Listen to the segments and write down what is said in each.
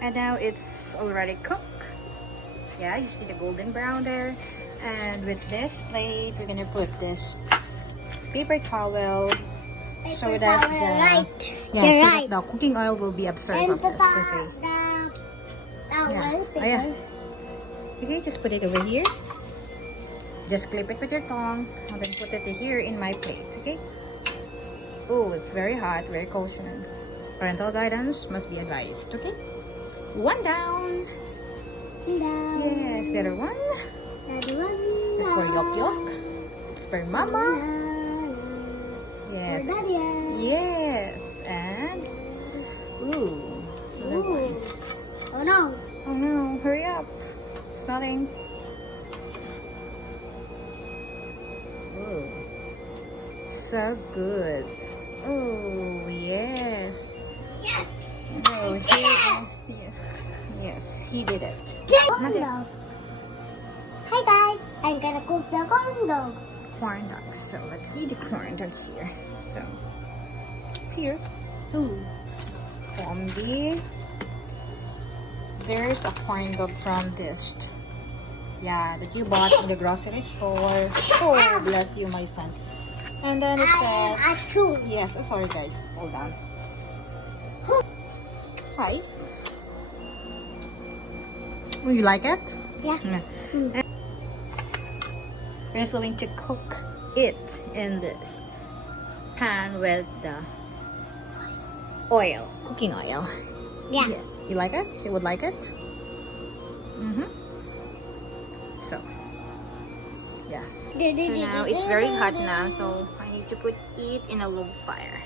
And now it's already cooked. Yeah, you see the golden brown there. And with this plate, we're gonna put this paper towel so that the cooking oil will be absorbed of this. Okay. Okay, just put it over here. Just clip it with your tongue and then put it here in my plate. Okay. Oh, it's very hot, very caution. Parental guidance must be advised. Okay. One down. Yes, the other one. It's for YokYok. It's for Mama. Yes. Yes. And ooh. Oh no. Oh no, hurry up. Smelling. Ooh. So good. Oh yes. Yes. Oh, yes, he did it. Corn dog. Hi guys, I'm gonna cook the corn dog. Corn dog. So let's see the corn dog here. So it's here. Ooh. From there's a corn dog from this. Yeah, that you bought in the grocery store. Oh, bless you, my son. And then it says, yes, oh, sorry guys, hold on. Hi. Oh, you like it? Yeah. And we're just going to cook it in this pan with the oil, cooking oil. Yeah. You like it? You would like it? So, yeah. So now it's very hot now, so I need to put it in a low fire.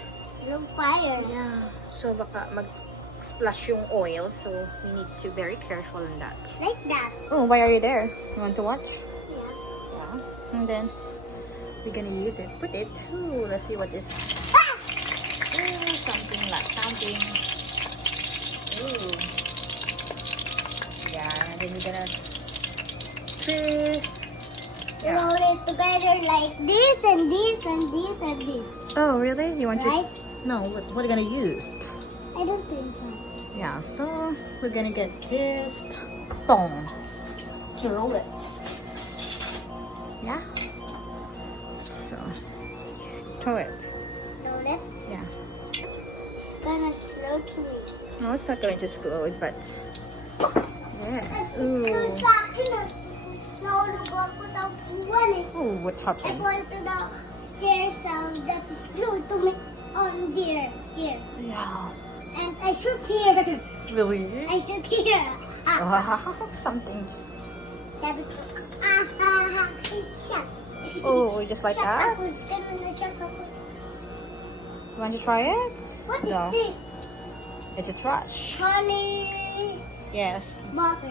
Low fire. Yeah. So baka mag-splash yung oil, so we need to be very careful in that. Like that. Oh, why are you there? You want to watch? Yeah. Yeah. And then we're gonna use it. Put it. Ooh, let's see what is. Ooh, something like something. Ooh. Yeah, and then we're gonna Roll it together like this and this and this and this. Oh, really? You want Right? to? No, what are you gonna use? I don't think so. Yeah, so we're gonna get this thong to roll it. Yeah. So throw it. Roll it. Yeah. It's gonna slow to me. No, it's not going to explode, but yes. Ooh. Ooh, what I happened? put to the chair sound that's blue to me on there, here. Yeah. And I shoot here. Really? I shoot here. Wow, something. Shut. Oh, just like that? You Want to try it? What is No. this? It's a trash. Honey Yes, butter.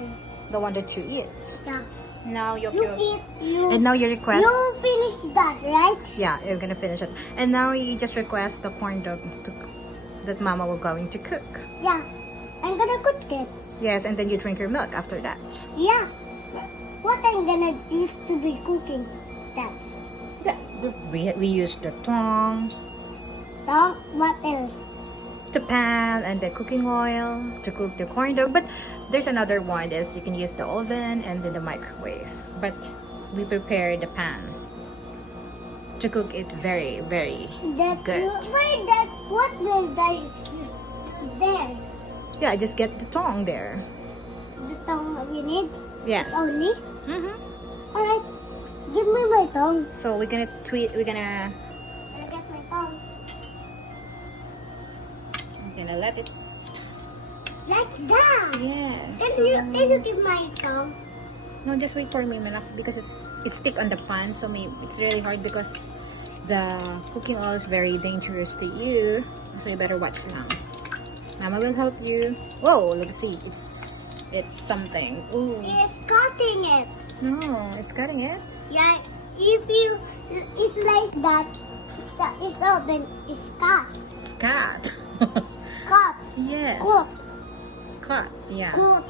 the one that you eat. Yeah. Now You YokYok. eat, you. And now you request. You finish that, right? Yeah, you're gonna finish it. And now you just request the corn dog that Mama will going to cook. Yeah. I'm gonna cook it. Yes, and then you drink your milk after that. Yeah. What I'm gonna use to be cooking that? Yeah, we use the tongue, So, what else? the pan, and the cooking oil to cook the corn dog. But there's another one is you can use the oven and then the microwave. But we prepare the pan to cook it very, very good. What does that use there? Yeah, just get the tongue there. The tongue we need Yes. only? Alright. Give me my tongue. So we're gonna I get my tongue. let it. Like that. Yes. And you give my tongue. No, just wait for me, Malak, because it's stick on the pan, so it's really hard because the cooking oil is very dangerous to you. So you better watch now. Mama will help you. Whoa, let's see. It's something. Ooh. It's cutting it. No, it's cutting it. Yeah, it's like that. It's open. It's cut. It's cut. Cut. Yes. Cook. Cut. Yeah. Cook.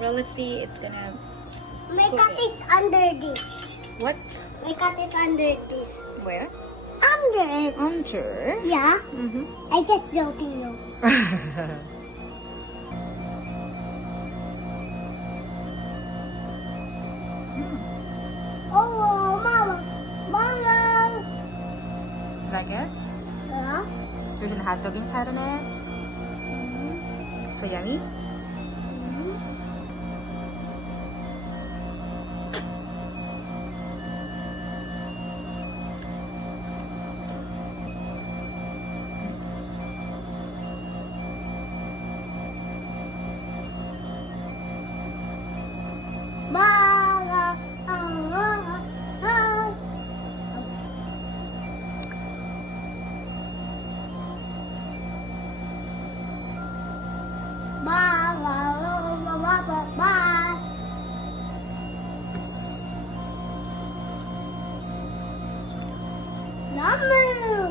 Well, let's see. It's gonna. My Cook cut it. is under this. What? My cut is under this. Where? Under it. Under. Yeah. Mm-hmm. I just joking you. hot dog inside on it. So yummy.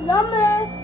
Number.